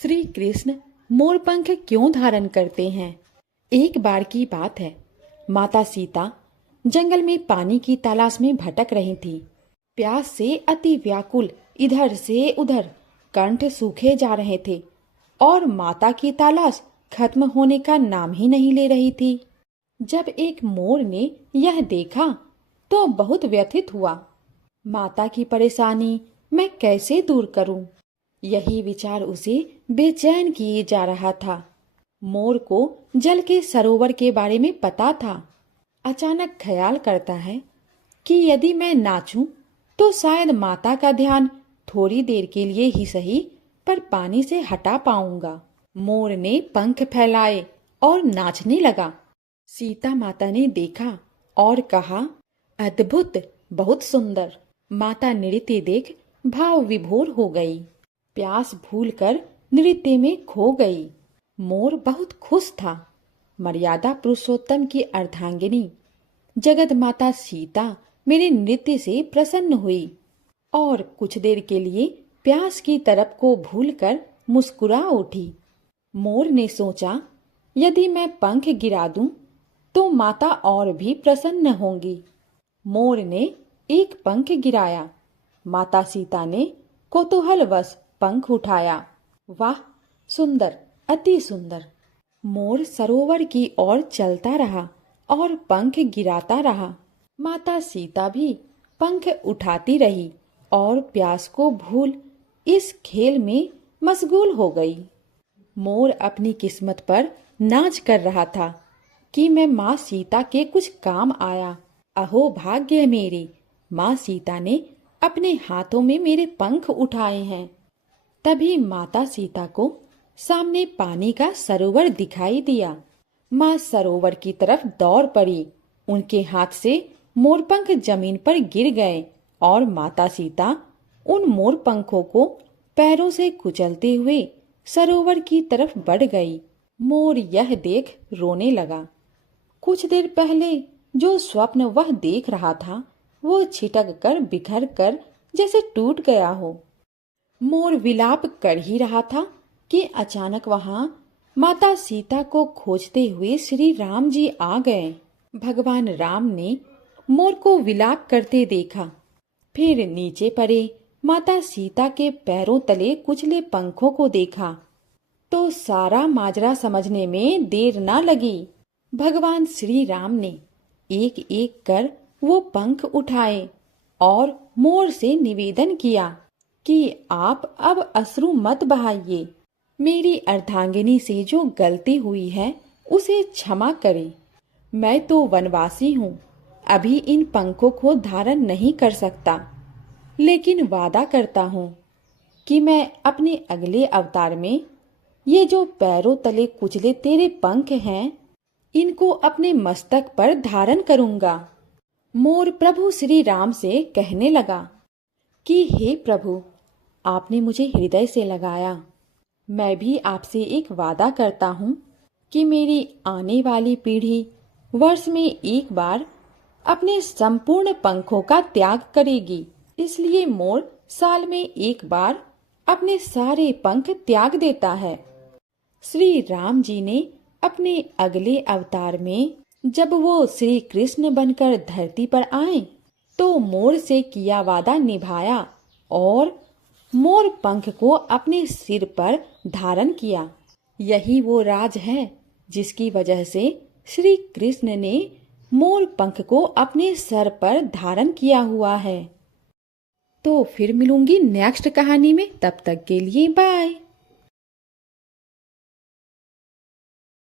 श्री कृष्ण मोर पंख क्यों धारण करते हैं? एक बार की बात है, माता सीता जंगल में पानी की तलाश में भटक रही थी। प्यास से अति व्याकुल इधर से उधर कंठ सूखे जा रहे थे और माता की तलाश खत्म होने का नाम ही नहीं ले रही थी। जब एक मोर ने यह देखा तो बहुत व्यथित हुआ। माता की परेशानी मैं कैसे दूर करूं? यही विचार उसे बेचैन किए जा रहा था। मोर को जल के सरोवर के बारे में पता था। अचानक ख्याल करता है कि यदि मैं नाचूं तो शायद माता का ध्यान थोड़ी देर के लिए ही सही पर पानी से हटा पाऊंगा। मोर ने पंख फैलाए और नाचने लगा। सीता माता ने देखा और कहा, अद्भुत, बहुत सुंदर। माता नृत्य देख भाव विभोर हो गई। प्यास भूलकर नृत्य में खो गई। मोर बहुत खुश था। मर्यादा पुरुषोत्तम की अर्धांगिनी जगत माता सीता मेरे नृत्य से प्रसन्न हुई और कुछ देर के लिए प्यास की तरफ को भूलकर मुस्कुरा उठी। मोर ने सोचा, यदि मैं पंख गिरा दूं तो माता और भी प्रसन्न होंगी। मोर ने एक पंख गिराया। माता सीता ने कौतूहलवश पंख उठाया। वाह, सुंदर, अति सुंदर। मोर सरोवर की ओर चलता रहा और पंख गिराता रहा। माता सीता भी पंख उठाती रही और प्यास को भूल इस खेल में मशगूल हो गई। मोर अपनी किस्मत पर नाच कर रहा था कि मैं माँ सीता के कुछ काम आया। अहो भाग्य मेरे, माँ सीता ने अपने हाथों में मेरे पंख उठाए हैं। तभी माता सीता को सामने पानी का सरोवर दिखाई दिया। माँ सरोवर की तरफ दौड़ पड़ी। उनके हाथ से मोरपंख जमीन पर गिर गए और माता सीता उन मोरपंखों को पैरों से कुचलते हुए सरोवर की तरफ बढ़ गई। मोर यह देख रोने लगा। कुछ देर पहले जो स्वप्न वह देख रहा था वो छिटक कर बिखर कर जैसे टूट गया हो। मोर विलाप कर ही रहा था कि अचानक वहां माता सीता को खोजते हुए श्री राम जी आ गए। भगवान राम ने मोर को विलाप करते देखा। फिर नीचे पड़े माता सीता के पैरों तले कुचले पंखों को देखा तो सारा माजरा समझने में देर न लगी। भगवान श्री राम ने एक एक कर वो पंख उठाए और मोर से निवेदन किया कि आप अब अश्रु मत बहाइए। मेरी अर्धांगिनी से जो गलती हुई है उसे क्षमा करें। मैं तो वनवासी हूँ, अभी इन पंखों को धारण नहीं कर सकता, लेकिन वादा करता हूँ कि मैं अपने अगले अवतार में ये जो पैरों तले कुचले तेरे पंख हैं इनको अपने मस्तक पर धारण करूंगा। मोर प्रभु श्री राम से कहने लगा कि हे प्रभु, आपने मुझे हृदय से लगाया। मैं भी आपसे एक वादा करता हूँ कि मेरी आने वाली पीढ़ी वर्ष में एक बार अपने संपूर्ण पंखों का त्याग करेगी। इसलिए मोर साल में एक बार अपने सारे पंख त्याग देता है। श्री राम जी ने अपने अगले अवतार में जब वो श्री कृष्ण बनकर धरती पर आए तो मोर से किया वादा निभाया और मोर पंख को अपने सिर पर धारण किया। यही वो राज है जिसकी वजह से श्री कृष्ण ने मोर पंख को अपने सर पर धारण किया हुआ है। तो फिर मिलूंगी नेक्स्ट कहानी में। तब तक के लिए बाय।